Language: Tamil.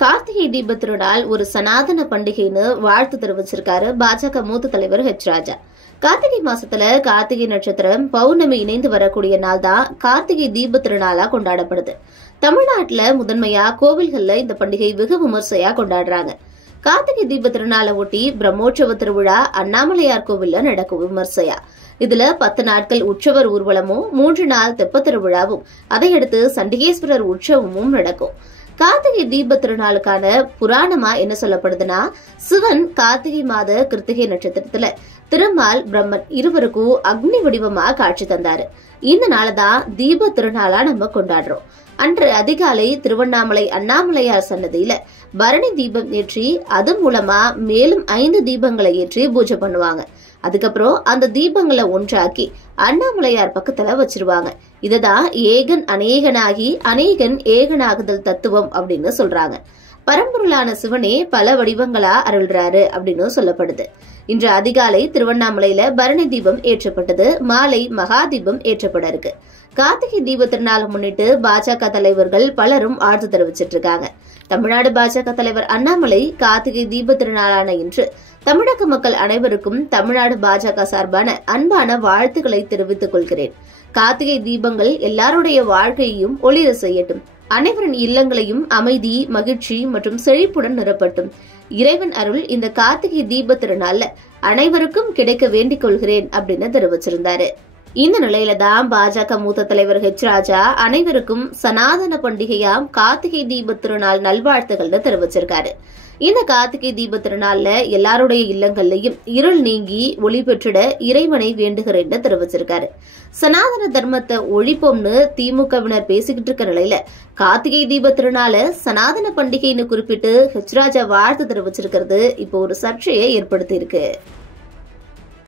கார்த்திகை தீப திருநாள் ஒரு சனாதன பண்டிகைன்னு வாழ்த்து தெரிவிச்சிருக்காரு பாஜக மூத்த தலைவர் ராஜா. கார்த்திகை மாசத்துல கார்த்திகை நட்சத்திரம் பௌர்ணமி இணைந்து வரக்கூடிய நாள் தான் கார்த்திகை தீப திருநாளா கொண்டாடப்படுது. தமிழ்நாட்டுல முதன்மையா கோவில்கள்ல இந்த பண்டிகை வெகு விமர்சையா கொண்டாடுறாங்க. கார்த்திகை தீப திருநாளை ஒட்டி பிரம்மோற்சவ திருவிழா அண்ணாமலையார் கோவில்ல நடக்கும் விமர்சையா. இதுல 10 நாட்கள் உற்சவர் ஊர்வலமும் 3 நாள் தெப்ப திருவிழாவும் அதையடுத்து சண்டிகேஸ்வரர் உற்சவமும் நடக்கும். கார்த்திகை தீப திருநாளுக்கான புராணமா என்ன சொல்லப்படுதுன்னா, சிவன் கார்த்திகை மாத கிருத்திகை நட்சத்திரத்துல திருமால் பிரம்மன் இருவருக்கும் அக்னி வடிவமா காட்சி தந்தாரு. இந்த நாளதான் தீப திருநாளா நம்ம கொண்டாடுறோம். அன்று அதிகாலை திருவண்ணாமலை அண்ணாமலையார் சன்னதியில பரணி தீபம் ஏற்றி அது மூலமா மேலும் 5 தீபங்களை ஏற்றி பூஜை பண்ணுவாங்க. அதுக்கப்புறம் அந்த தீபங்களை ஒன்றாக்கி அண்ணாமலையார் பக்கத்துல வச்சிருவாங்க. இததான் ஏகன் அநேகனாகி அநேகன் ஏகனாகுதல் தத்துவம் அப்படின்னு சொல்றாங்க. பரம்பொருளான சிவனே பல வடிவங்களா அருள்றாரு அப்படின்னு சொல்லப்படுது. இன்று அதிகாலை திருவண்ணாமலையில பரணி தீபம் ஏற்றப்பட்டது. மாலை மகா தீபம் ஏற்றப்பட இருக்கு. கார்த்திகை தீப திருநாளை முன்னிட்டு பாஜக தலைவர்கள் பலரும் வாழ்த்து தெரிவிச்சிட்டு இருக்காங்க. தமிழ்நாடு பாஜக தலைவர் அண்ணாமலை கார்த்திகை தீப திருநாளான இன்று தமிழக மக்கள் அனைவருக்கும் தமிழ்நாடு பாஜக சார்பான அன்பான வாழ்த்துக்களை தெரிவித்துக் கொள்கிறேன். கார்த்திகை தீபங்கள் எல்லாருடைய வாழ்க்கையையும் ஒளிர செய்யட்டும். அனைவரின் இல்லங்களையும் அமைதி, மகிழ்ச்சி மற்றும் செழிப்புடன் நிரப்பட்டும். இறைவன் அருள் இந்த கார்த்திகை தீப திருநாள்ல அனைவருக்கும் கிடைக்க வேண்டிக் கொள்கிறேன் அப்படின்னு தெரிவிச்சிருந்தாரு. இந்த நிலையில தான் பாஜக மூத்த தலைவர் ராஜா அனைவருக்கும் சனாதன பண்டிகையாம் கார்த்திகை தீப திருநாள் நல்வாழ்த்துகள்னு தெரிவிச்சிருக்காரு. இந்த கார்த்திகை தீப திருநாள்ல எல்லாருடைய இல்லங்கள்லயும் இருள் நீங்கி ஒளி பெற்றிட இறைவனை வேண்டுகிறேன்னு தெரிவிச்சிருக்காரு. சனாதன தர்மத்தை ஒழிப்போம்னு திமுகவினர் பேசிக்கிட்டு இருக்க நிலையில கார்த்திகை தீப திருநாள சனாதன பண்டிகைன்னு குறிப்பிட்டு ராஜா வாழ்த்து தெரிவிச்சிருக்கிறது இப்போ ஒரு சர்ச்சையை ஏற்படுத்தி இருக்கு.